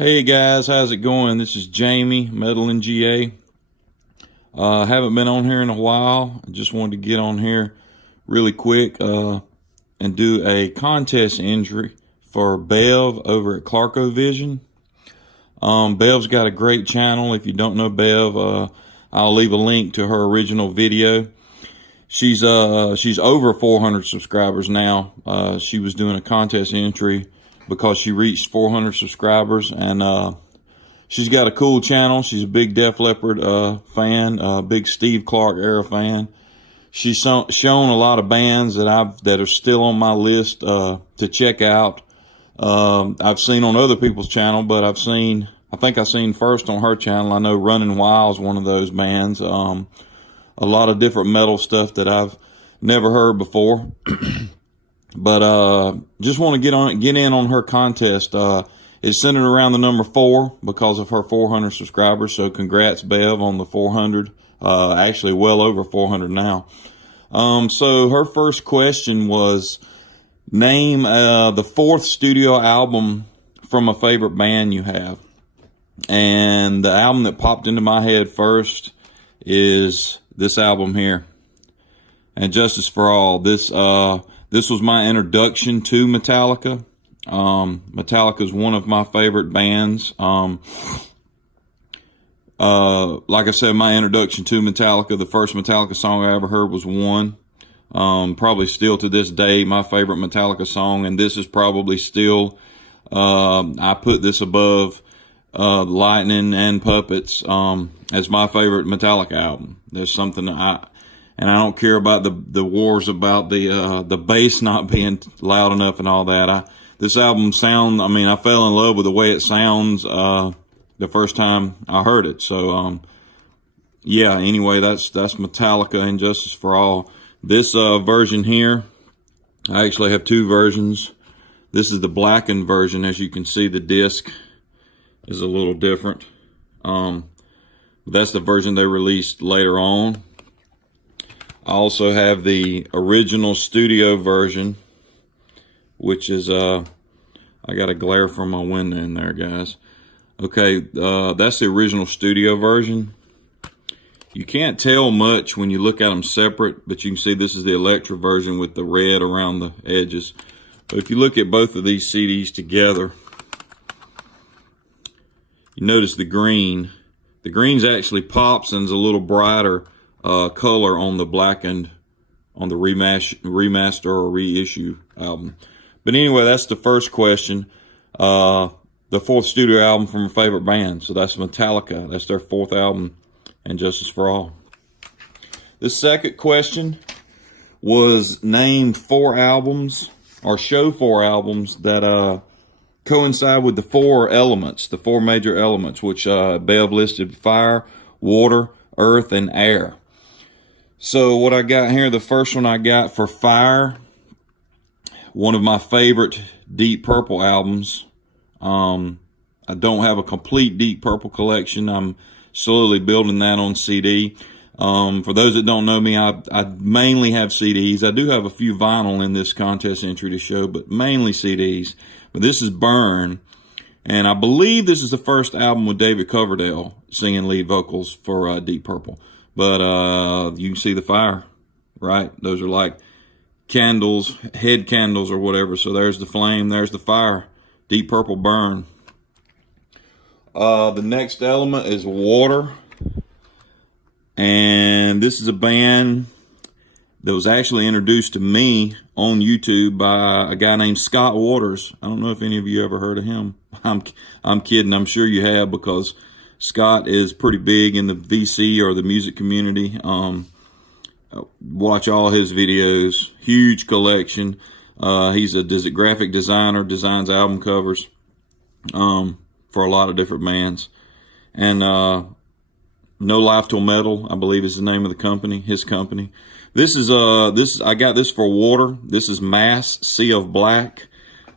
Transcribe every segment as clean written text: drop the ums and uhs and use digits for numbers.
Hey guys, how's it going? This is Jamie, Metal and GA. Haven't been on here in a while. I just wanted to get on here really quick and do a contest entry for Bev over at ClarkOVision. Bev's got a great channel. If you don't know Bev, I'll leave a link to her original video. She's over 400 subscribers now. She was doing a contest entry because she reached 400 subscribers, and she's got a cool channel. She's a big Def Leppard fan, big Steve Clark era fan. She's shown a lot of bands that are still on my list to check out. I've seen on other people's channel, but I think I've seen first on her channel. I know Running Wild is one of those bands. A lot of different metal stuff that I've never heard before. But just want to get in on her contest. It's centered around the number 4 because of her 400 subscribers. So congrats, Bev, on the 400. Actually, well over 400 now. So her first question was, name the 4th studio album from a favorite band you have. And the album that popped into my head first is this album here, And Justice for All. This was my introduction to Metallica. Metallica is one of my favorite bands. Like I said, my introduction to Metallica, the first Metallica song I ever heard was One. Probably still to this day my favorite Metallica song, and this is probably still, I put this above Lightning and Puppets as my favorite Metallica album. There's something and I don't care about the wars about the bass not being loud enough and all that. This album I fell in love with the way it sounds the first time I heard it. So yeah, anyway, that's Metallica and Justice for All. This version here, I actually have 2 versions. This is the blackened version. As you can see, the disc is a little different. That's the version they released later on. I also have the original studio version, which is, I got a glare from my window in there, guys. Okay, that's the original studio version. You can't tell much when you look at them separate, but you can see this is the Electra version with the red around the edges. But if you look at both of these CDs together, you notice the green. The green's actually pops and is a little brighter color on the blackened, on the remaster or reissue album. But anyway, that's the first question. The 4th studio album from a favorite band. So that's Metallica. That's their 4th album, And Justice for All. The second question was, name 4 albums, or show 4 albums that coincide with the 4 elements, the 4 major elements, which Bev listed: fire, water, earth, and air. So what I got here, the first one I got for fire, one of my favorite Deep Purple albums. I don't have a complete Deep Purple collection. I'm slowly building that on CD. For those that don't know me, I mainly have CDs. I do have a few vinyl in this contest entry to show, but mainly CDs. But this is Burn, and I believe this is the first album with David Coverdale singing lead vocals for Deep Purple. But you can see the fire, right? Those are like candles, head candles or whatever. So there's the flame, there's the fire. Deep Purple, Burn. The next element is water. And this is a band that was actually introduced to me on YouTube by a guy named Scott Waters. I don't know if any of you ever heard of him. I'm kidding. I'm sure you have, because Scott is pretty big in the VC or the music community. Watch all his videos. Huge collection. He's a graphic designer, designs album covers for a lot of different bands. And No Life Till Metal, I believe, is the name of the company, his company. I got this for water. This is Mass, Sea of Black.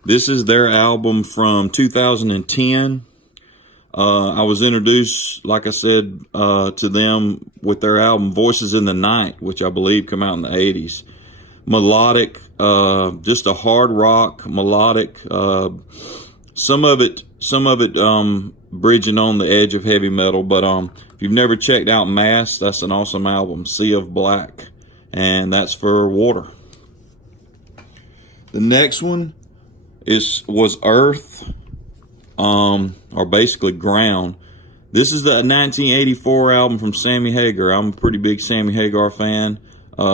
This is their album from 2010. I was introduced, like I said, to them with their album Voices in the Night, which I believe come out in the 80s. Melodic, just a hard rock, melodic Some of it bridging on the edge of heavy metal. But if you've never checked out Mass, that's an awesome album, Sea of Black, and that's for water. The next one was Earth, or basically Ground. This is the 1984 album from Sammy Hagar. I'm a pretty big Sammy Hagar fan.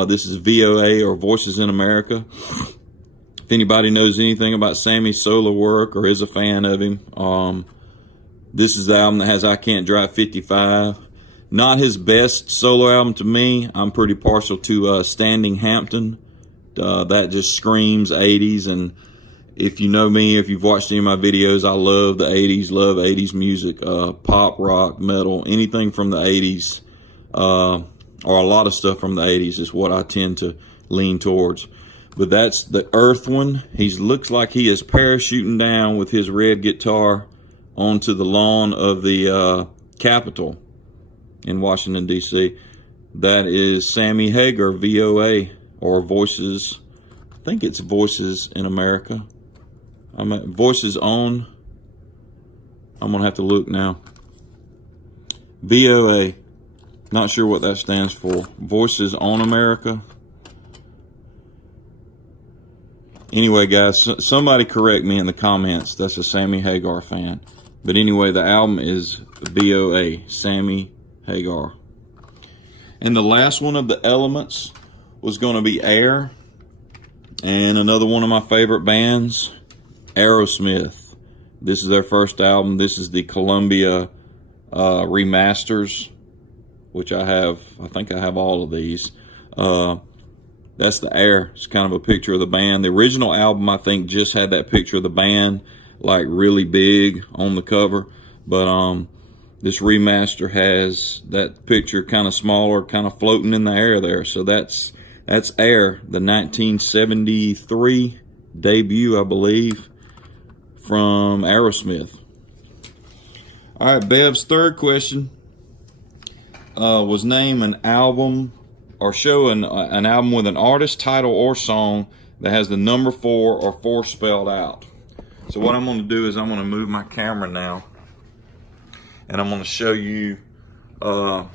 This is VOA, or Voices in America. If anybody knows anything about Sammy's solo work or is a fan of him, this is the album that has I Can't Drive 55. Not his best solo album to me. I'm pretty partial to Standing Hampton. That just screams 80s, and if you know me, if you've watched any of my videos, I love the 80s, love 80s music, pop, rock, metal, anything from the 80s, or a lot of stuff from the 80s is what I tend to lean towards. But that's the Earth one. He looks like he is parachuting down with his red guitar onto the lawn of the Capitol in Washington, D.C. That is Sammy Hagar, VOA, or Voices. I think it's Voices in America. I'm at Voices On. I'm going to have to look now. VOA. Not sure what that stands for. Voices on America. Anyway, guys, somebody correct me in the comments. That's a Sammy Hagar fan. But anyway, the album is VOA, Sammy Hagar. And the last one of the elements was going to be Air. And another one of my favorite bands, Aerosmith. This is their first album. This is the Columbia remasters, which I think I have all of these. That's the Air. It's kind of a picture of the band. The original album, I think, just had that picture of the band, like really big on the cover. But this remaster has that picture kind of smaller, kind of floating in the air there. So that's Air, the 1973 debut, I believe, from Aerosmith. All right, Bev's third question was name an album or show an album with an artist, title, or song that has the number 4 or 4 spelled out. So what I'm going to do is I'm going to move my camera now, and I'm going to show you over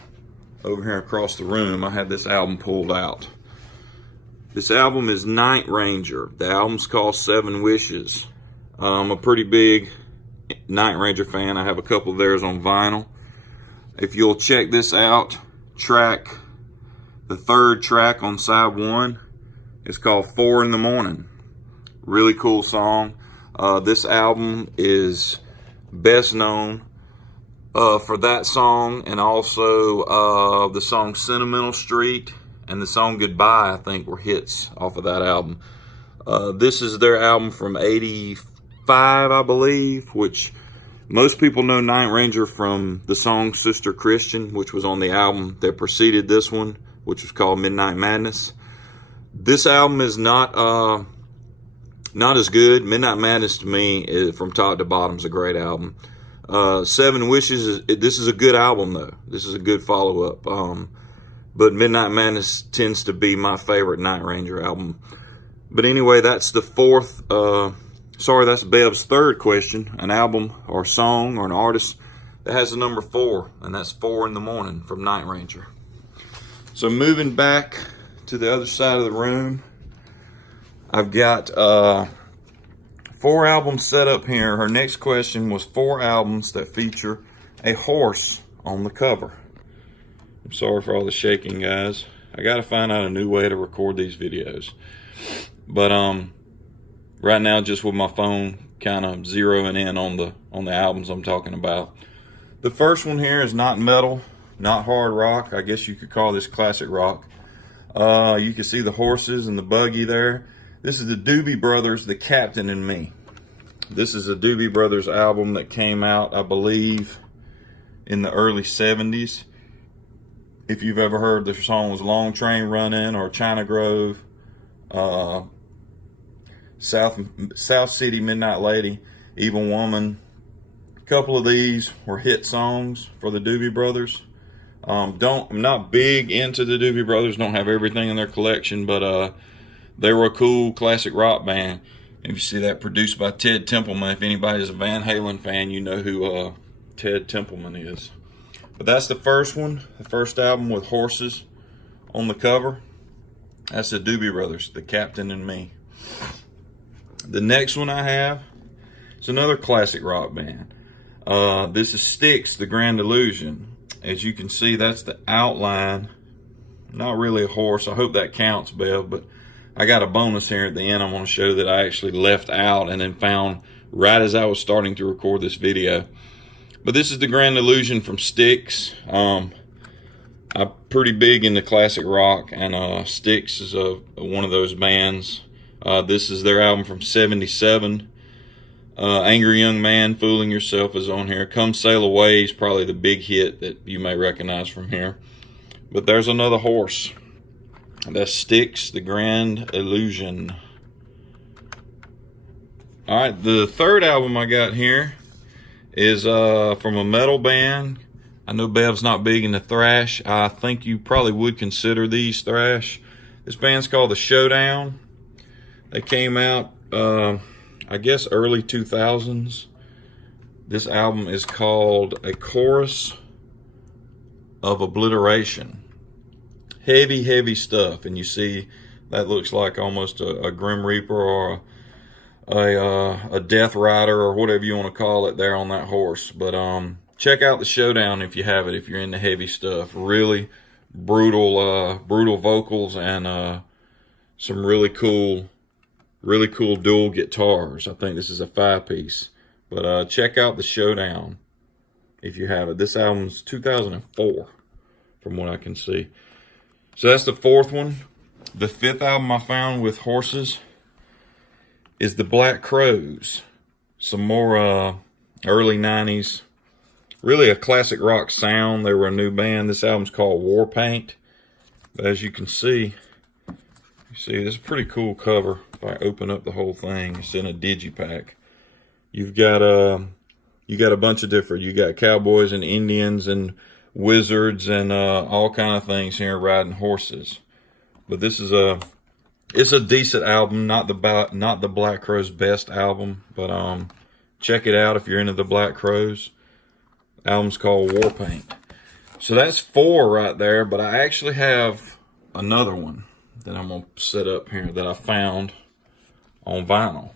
here across the room. I have this album pulled out. This album is Night Ranger. The album's called 7 Wishes. I'm a pretty big Night Ranger fan. I have a couple of theirs on vinyl. If you'll check this out, the third track on side 1 is called 4 in the Morning. Really cool song. This album is best known for that song, and also the song Sentimental Street and the song Goodbye, I think, were hits off of that album. This is their album from 85, I believe, which most people know Night Ranger from the song Sister Christian, which was on the album that preceded this one, which was called Midnight Madness. This album is not as good. Midnight Madness, to me, from top to bottom, is a great album. 7 Wishes, this is a good album, though. This is a good follow-up. But Midnight Madness tends to be my favorite Night Ranger album. But anyway, that's the that's Bev's third question. An album or song or an artist that has the number 4, and that's 4 in the Morning from Night Ranger. So moving back to the other side of the room, I've got 4 albums set up here. Her next question was 4 albums that feature a horse on the cover. I'm sorry for all the shaking, guys. I got to find out a new way to record these videos. But right now, just with my phone kind of zeroing in on the albums I'm talking about. The first one here is not metal, not hard rock. I guess you could call this classic rock. You can see the horses and the buggy there. This is the Doobie Brothers, The Captain and Me. This is a Doobie Brothers album that came out, I believe, in the early 70s. If you've ever heard the songs Long Train Running or China Grove, South City Midnight Lady, Evil Woman. A couple of these were hit songs for the Doobie Brothers. I'm not big into the Doobie Brothers, don't have everything in their collection, but they were a cool classic rock band. If you see that, produced by Ted Templeman. If anybody's a Van Halen fan, you know who Ted Templeman is. But that's the first one, the first album with horses on the cover. That's the Doobie Brothers, The Captain and Me. The next one I have is another classic rock band. This is Styx, The Grand Illusion. As you can see, that's the outline. Not really a horse. I hope that counts, Bev, but I got a bonus here at the end I want to show that I actually left out and then found right as I was starting to record this video. But this is The Grand Illusion from Styx. I'm pretty big into classic rock, and Styx is one of those bands. This is their album from '77. Angry Young Man, Fooling Yourself is on here. Come Sail Away is probably the big hit that you may recognize from here. But there's another horse. That's Styx, The Grand Illusion. Alright, the third album I got here is from a metal band. I know Bev's not big into thrash. I think you probably would consider these thrash. This band's called The Showdown. They came out, I guess, early 2000s. This album is called A Chorus of Obliteration. Heavy, heavy stuff. And you see, that looks like almost a Grim Reaper or a Death Rider or whatever you want to call it there on that horse. But check out The Showdown if you have it, if you're into heavy stuff. Really brutal vocals and some really cool dual guitars. I think this is a 5-piece. But check out The Showdown if you have it. This album's 2004 from what I can see. So that's the fourth one. The fifth album I found with horses is the Black Crowes. Some more early 90s. Really a classic rock sound. They were a new band. This album's called War Paint. But as you can see, this is a pretty cool cover. If I open up the whole thing, it's in a digipack. You've got a bunch of different. You got cowboys and Indians and wizards and all kind of things here riding horses. But this is it's a decent album. Not the Black Crowes' best album, but check it out if you're into the Black Crowes. The album's called War Paint. So that's 4 right there. But I actually have another one that I'm gonna set up here that I found on vinyl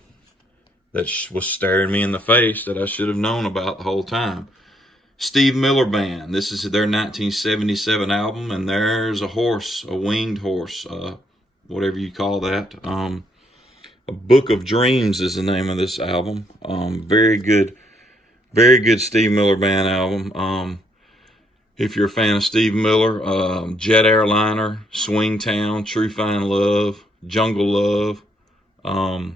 that was staring me in the face that I should have known about the whole time. Steve Miller Band. This is their 1977 album, and there's a horse, a winged horse, whatever you call that. A Book of Dreams is the name of this album. Very good Steve Miller Band album. If you're a fan of Steve Miller, Jet Airliner, Swingtown, True Fine Love, Jungle Love. A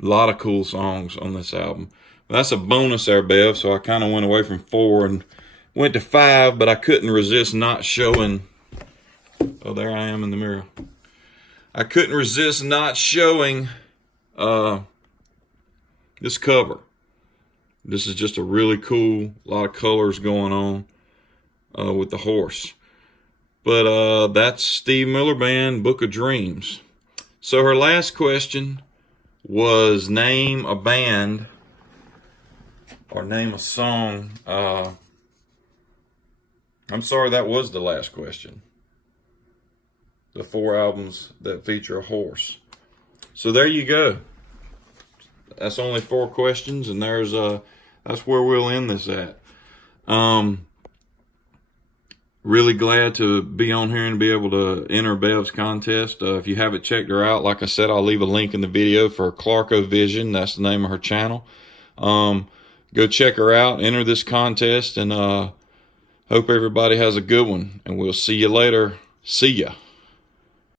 lot of cool songs on this album. That's a bonus there, Bev, so I kind of went away from 4 and went to 5, but I couldn't resist not showing. Oh, there I am in the mirror. I couldn't resist not showing this cover. This is just a really cool, lot of colors going on with the horse. But that's Steve Miller Band, Book of Dreams. So her last question was name a band or name a song. I'm sorry, that was the last question. The 4 albums that feature a horse. So there you go. That's only 4 questions, and that's where we'll end this at. Really glad to be on here and be able to enter Bev's contest. If you haven't checked her out, like I said, I'll leave a link in the video for ClarkOVision. That's the name of her channel. Go check her out, enter this contest, and hope everybody has a good one. And we'll see you later. See ya.